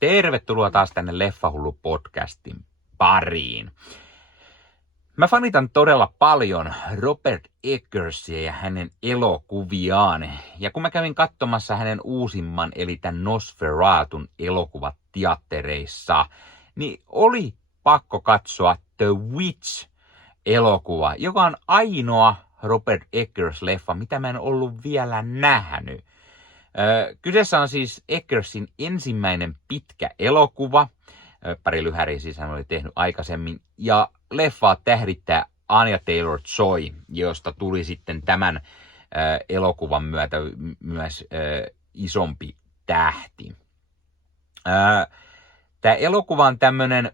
Tervetuloa taas tänne Leffahullu-podcastin pariin. Mä fanitan todella paljon Robert Eggersia ja hänen elokuviaan. Ja kun mä kävin katsomassa hänen uusimman, eli tämän Nosferatun elokuvat teattereissa, niin oli pakko katsoa The Witch-elokuva, joka on ainoa Robert Eggers-leffa, mitä mä en ollut vielä nähnyt. Kyseessä on siis Eggersin ensimmäinen pitkä elokuva. Pari lyhäriä siis hän oli tehnyt aikaisemmin. Ja leffaa tähdittää Anya Taylor-Joy, josta tuli sitten tämän elokuvan myötä myös isompi tähti. Tämä elokuva on tämmöinen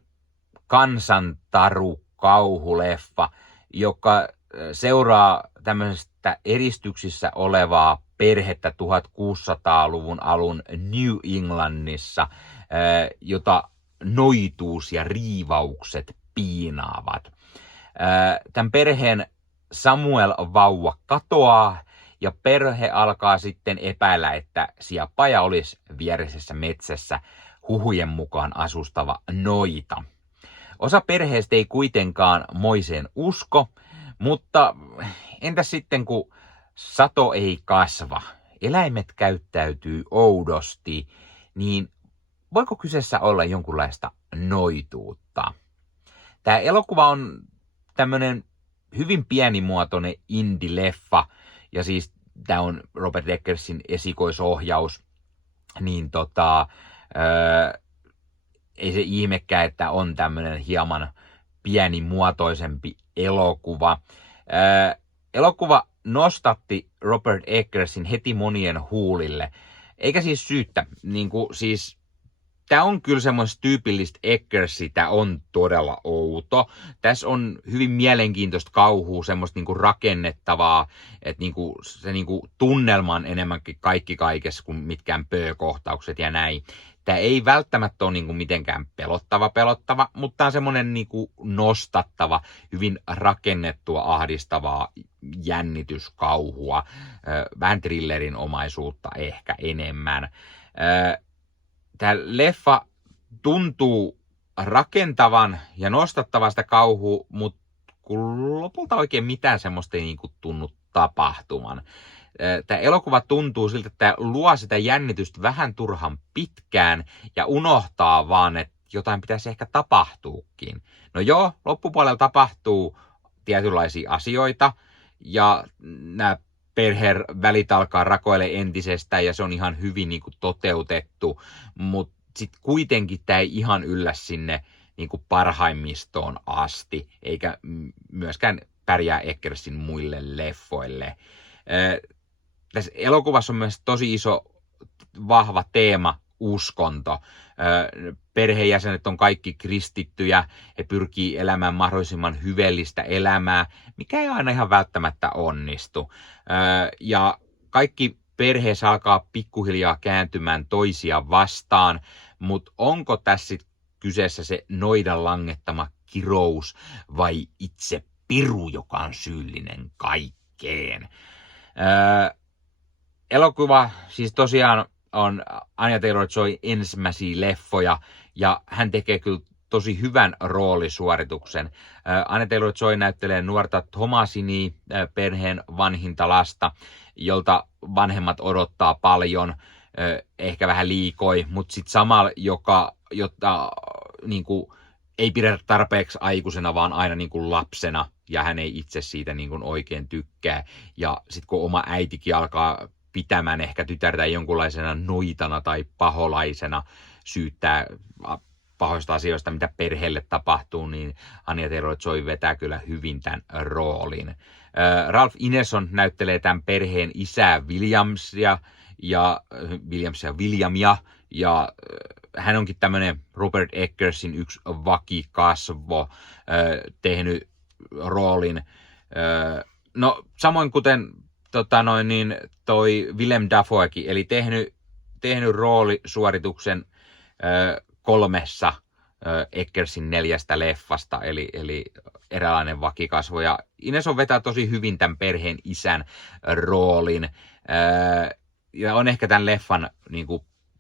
kansantaru-kauhuleffa, joka seuraa tämmöisestä eristyksissä olevaa perhettä 1600-luvun alun New Englandissa, jota noituus ja riivaukset piinaavat. Tämän perheen Samuel-vauva katoaa ja perhe alkaa sitten epäillä, että siappaja olisi vierisessä metsässä huhujen mukaan asustava noita. Osa perheestä ei kuitenkaan moiseen usko, mutta entäs sitten kun sato ei kasva, eläimet käyttäytyy oudosti, niin voiko kyseessä olla jonkunlaista noituutta? Tämä elokuva on tämmöinen hyvin pienimuotoinen indie-leffa, ja siis tämä on Robert Eggersin esikoisohjaus, niin ei se ihmekään, että on tämmöinen hieman pienimuotoisempi elokuva. Elokuva nostatti Robert Eggersin heti monien huulille, eikä siis syyttä, tämä on kyllä semmoista tyypillistä Eggersia, tämä on todella outo. Tässä on hyvin mielenkiintoista kauhua, semmoista rakennettavaa, että se tunnelma on enemmänkin kaikki kaikessa kuin mitkään pöökohtaukset ja näin. Tämä ei välttämättä ole mitenkään pelottava, mutta tämä on semmoinen nostattava, hyvin rakennettua, ahdistavaa jännityskauhua, vähän thrillerin omaisuutta ehkä enemmän. Tämä leffa tuntuu rakentavan ja nostattavan sitä kauhua, mutta kun lopulta oikein mitään semmoista ei tunnu tapahtuman. Tämä elokuva tuntuu siltä, että luo sitä jännitystä vähän turhan pitkään ja unohtaa vaan, että jotain pitäisi ehkä tapahtuukin. No joo, loppupuolella tapahtuu tietynlaisia asioita ja nämä perheen välit alkaa rakoilla entisestään ja se on ihan hyvin toteutettu, mutta sitten kuitenkin tämä ei ihan yllä sinne parhaimmistoon asti, eikä myöskään pärjää Eggersin muille leffoille. Tässä elokuvassa on myös tosi iso, vahva teema, uskonto. Perheenjäsenet on kaikki kristittyjä, he pyrkii elämään mahdollisimman hyveellistä elämää, mikä ei aina ihan välttämättä onnistu. Ja kaikki perheessä alkaa pikkuhiljaa kääntymään toisia vastaan, mutta onko tässä kyseessä se noidan langettama kirous vai itse piru, joka on syyllinen kaikkeen? Elokuva siis tosiaan on Anya Taylor-Joy ensimmäisiä leffoja ja hän tekee kyllä tosi hyvän roolisuorituksen. Anya Taylor-Joy näyttelee nuorta Thomasinia, perheen vanhinta lasta, jolta vanhemmat odottaa paljon, ehkä vähän liikoi, mutta sitten samalla, jota ei pidetä tarpeeksi aikuisena, vaan aina lapsena, ja hän ei itse siitä oikein tykkää. Ja sitten kun oma äitikin alkaa pitämään ehkä tytärtä jonkunlaisena noitana tai paholaisena, syyttää pahoista asioista, mitä perheelle tapahtuu, niin Anya Taylor-Joy vetää kyllä hyvin tämän roolin. Ralph Ineson näyttelee tämän perheen isää Williamia, ja hän onkin tämmöinen Robert Eggersin yksi vakikasvo, tehnyt roolin. No samoin kuten toi Willem Dafoekin, eli tehnyt roolisuorituksen 3 Eggersin 4 leffasta, eli eräänlainen vakikasvo. Ja Ineson vetää tosi hyvin tämän perheen isän roolin. Ja on ehkä tämän leffan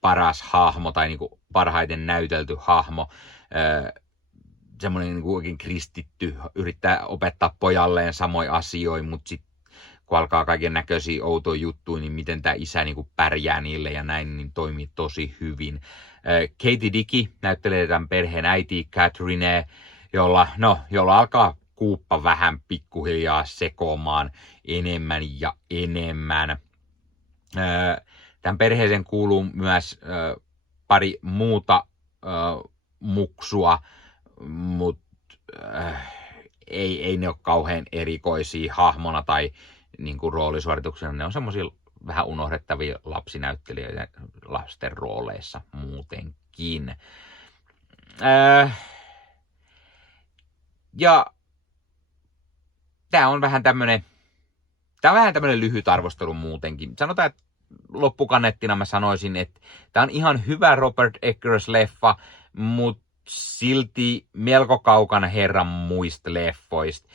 paras hahmo tai niin kuin parhaiten näytelty hahmo. Semmoinen niin kuin oikein kristitty, yrittää opettaa pojalleen samoja asioita, mutta sitten kun alkaa kaiken näköisiä outoja juttuja, niin miten tämä isä niin kuin pärjää niille ja näin, niin toimii tosi hyvin. Katie Dickey näyttelee tämän perheen äiti Catherine, jolla alkaa kuuppa vähän pikkuhiljaa sekoamaan enemmän ja enemmän. Tämän perheeseen kuuluu myös pari muuta muksua, mutta ei ne ole kauhean erikoisia hahmona tai niin kuin roolisuorituksena. Ne on semmoisia vähän unohdettavia lapsinäyttelijöitä lasten rooleissa muutenkin. Ja tämä on vähän tämmönen lyhyt arvostelu muutenkin. Sanotaan, että loppukannettina mä sanoisin, että tämä on ihan hyvä Robert Eggers-leffa, mutta silti melko kaukana herran muista leffoista.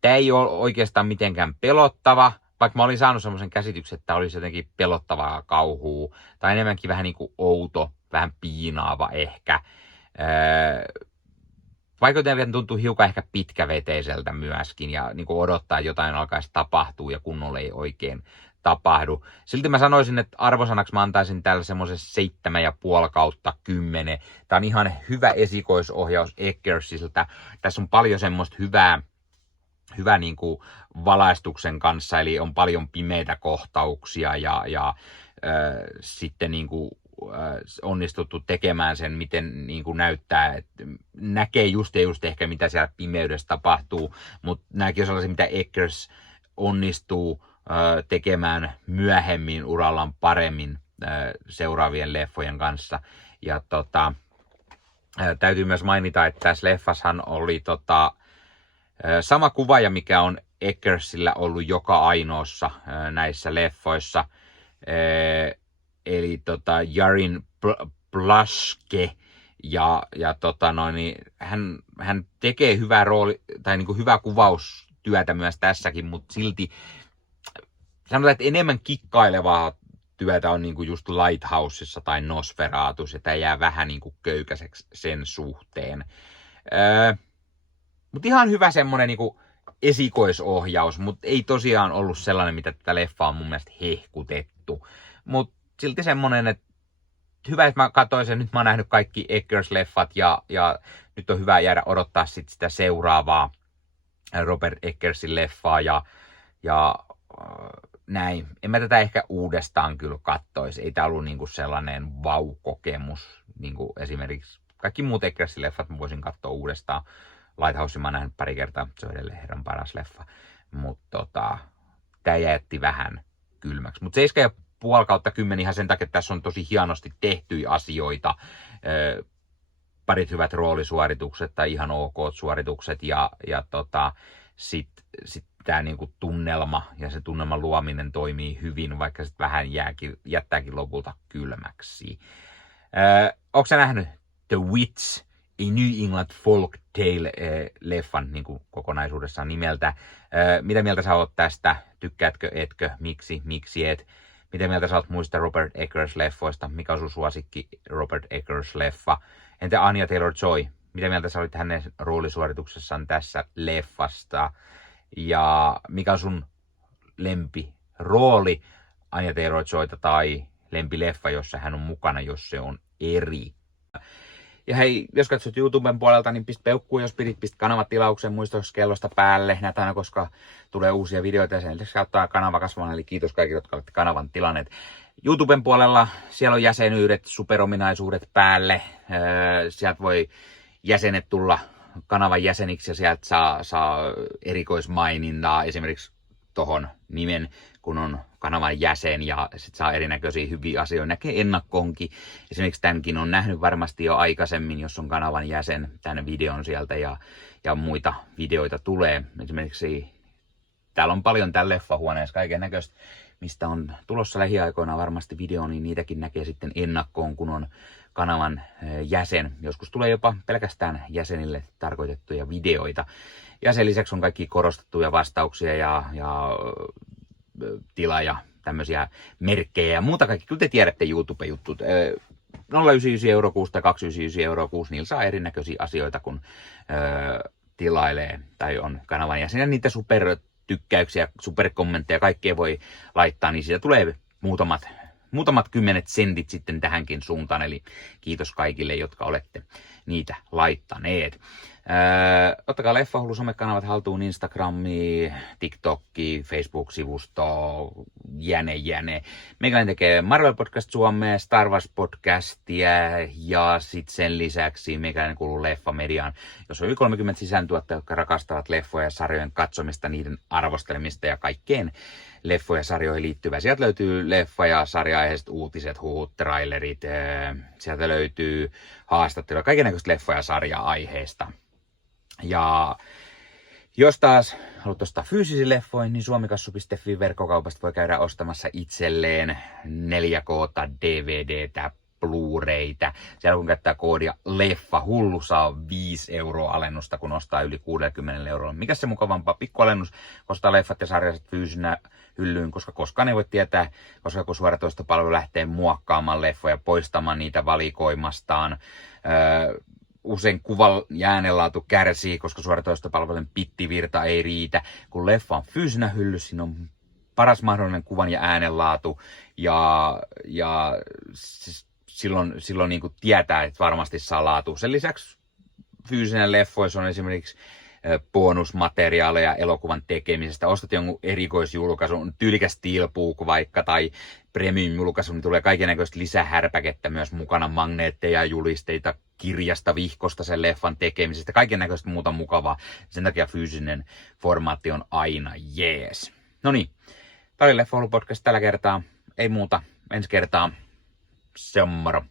Tämä ei ole oikeastaan mitenkään pelottava, vaikka mä olin saanut semmoisen käsityksen, että tämä olisi jotenkin pelottavaa kauhua, tai enemmänkin vähän niin kuin outo, vähän piinaava ehkä. Vaikutelma tuntuu hiukan ehkä pitkäveteiseltä myöskin, ja niin kuin odottaa, että jotain alkaisi tapahtua, ja kunnolla ei oikein tapahdu. Silti mä sanoisin, että arvosanaksi mä antaisin täällä semmoisen 7,5/10. Tää on ihan hyvä esikoisohjaus Eggersiltä. Tässä on paljon semmoista hyvää niin kuin valaistuksen kanssa, eli on paljon pimeitä kohtauksia ja sitten niin kuin onnistuttu tekemään sen, miten niin kuin näyttää, että näkee just ehkä mitä siellä pimeydessä tapahtuu, mutta nämäkin on sellaisia, mitä Eggers onnistuu tekemään myöhemmin urallaan paremmin seuraavien leffojen kanssa. Ja täytyy myös mainita, että tässä leffassahan oli sama kuvaaja, mikä on Eggersillä ollut joka ainoassa näissä leffoissa. Eli Jarin Blaschke, ja hän tekee hyvää rooli tai niin kuin hyvää kuvaustyötä myös tässäkin, mutta silti sanotaan, että enemmän kikkailevaa työtä on niin kuin just Lighthouseissa tai Nosferatus, ja tämä jää vähän niin kuin köykäiseksi sen suhteen. Mutta ihan hyvä semmoinen niin kuin esikoisohjaus, mutta ei tosiaan ollut sellainen, mitä tätä leffaa on mun mielestä hehkutettu. Mutta silti semmoinen, että hyvä, että mä katsoin sen, nyt mä oon nähnyt kaikki Eggers-leffat, ja nyt on hyvä jäädä odottaa sitä seuraavaa Robert Eggersin leffaa, ja näin. En mä tätä ehkä uudestaan kyllä kattoisi. Ei tää ollut niinku sellainen vau-kokemus, niinku esimerkiksi kaikki muut Eggersin leffat mä voisin katsoa uudestaan. Lighthouse mä oon nähnyt pari kertaa, se on edelleen herran paras leffa. Mutta tää jätti vähän kylmäksi. Mutta 7,5/10 ihan sen takia, että tässä on tosi hienosti tehtyjä asioita. Parit hyvät roolisuoritukset tai ihan ok suoritukset, ja sit tämä niinku tunnelma ja se tunnelman luominen toimii hyvin, vaikka sitten vähän jättääkin lopulta kylmäksi. Onko sä nähnyt The Witch, A New England Folk Tale-leffan niin kuin kokonaisuudessaan nimeltä? Mitä mieltä sä oot tästä? Tykkäätkö, etkö? Miksi et? Mitä mieltä sä oot muista Robert Eggers-leffoista? Mikä on sun suosikki Robert Eggers-leffa? Entä Anya Taylor-Joy? Mitä mieltä sä olit hänen roolisuorituksessaan tässä leffasta? Ja mikä on sun lempirooli Anya Taylor-Joyta tai lempileffa, jossa hän on mukana, jos se on eri? Ja hei, jos katsot YouTuben puolelta, niin pistä peukkuu, jos pistä kanavatilauksen muistoskellosta päälle. Näitä aina, koska tulee uusia videoita ja sen lisäksi kauttaa kanava kasvamaan. Eli kiitos kaikille, jotka olette kanavan tilanneet. YouTuben puolella siellä on jäsenyydet, superominaisuudet päälle. Sieltä voi jäsenet tulla kanavan jäseniksi ja sieltä saa erikoismainintaa esimerkiksi tohon nimen, kun on kanavan jäsen, ja sit saa erinäköisiä hyviä asioita, näkee ennakkoonkin. Esimerkiksi tämänkin on nähnyt varmasti jo aikaisemmin, jos on kanavan jäsen, tämän videon sieltä, ja muita videoita tulee. Esimerkiksi täällä on paljon täällä leffahuoneessa kaiken näköistä, mistä on tulossa lähiaikoina varmasti video, niin niitäkin näkee sitten ennakkoon, kun on kanavan jäsen. Joskus tulee jopa pelkästään jäsenille tarkoitettuja videoita. Ja sen lisäksi on kaikki korostettuja vastauksia ja tilaaja tämmöisiä merkkejä ja muuta kaikki. Kyllä te tiedätte YouTube-juttut. 0,99 € kuussa tai 2,99 € kuussa, niillä saa erinäköisiä asioita, kun tilailee tai on kanavan jäsenä. Niitä supertykkäyksiä, superkommentteja, kaikkea voi laittaa, niin siitä tulee muutamat kymmenet sentit sitten tähänkin suuntaan, eli kiitos kaikille, jotka olette niitä laittaneet. Ottakaa Leffahullu somekanavat haltuun, Instagrami, TikTokki, Facebook-sivusto, jäne. Meikäläinen tekee Marvel Podcast Suomea, Star Wars Podcastia ja sitten sen lisäksi meikäläinen kuuluu Leffamediaan, jos on yli 30 sisääntuottajia, jotka rakastavat leffoja ja sarjojen katsomista, niiden arvostelemista ja kaikkeen leffoja ja sarjoihin liittyvää. Sieltä löytyy leffa- ja sarja-aiheiset uutiset, huhut, trailerit, sieltä löytyy haastatteluja, kaikennäköistä leffa- ja sarja-aiheesta. Ja jos taas haluat ostaa fyysisiä leffoja, niin suomikassu.fi verkkokaupasta voi käydä ostamassa itselleen 4K DVDtä, Blu-raytä. Siellä kun käyttää koodia Leffahullu, saa 5 € alennusta, kun ostaa yli 60 €. Mikä se mukavampaa? Pikkualennus, ostaa leffat ja sarjaiset fyysinä hyllyyn, koska koskaan ei voi tietää, koska kun suoratoistopalvelu lähtee muokkaamaan leffoja, poistamaan niitä valikoimastaan, usein kuvan ja äänenlaatu kärsii, koska suoratoistopalvelun pittivirta ei riitä. Kun leffa on fyysinä hyllyssä, siinä on paras mahdollinen kuvan ja äänenlaatu ja silloin niin kuin tietää, että varmasti saa laatu. Sen lisäksi fyysinen leffoissa on esimerkiksi bonusmateriaaleja elokuvan tekemisestä. Ostat jonkun erikoisjulkaisun, tyylikäs steelbook vaikka tai premium-julkaisu, niin tulee kaikennäköistä lisähärpäkettä myös mukana, magneetteja, julisteita, kirjasta, vihkosta sen leffan tekemisestä, kaikennäköistä muuta mukavaa. Sen takia fyysinen formaatti on aina jees. No niin, tämä oli Leffahullu podcast tällä kertaa. Ei muuta, ensi kertaa. Se on moro.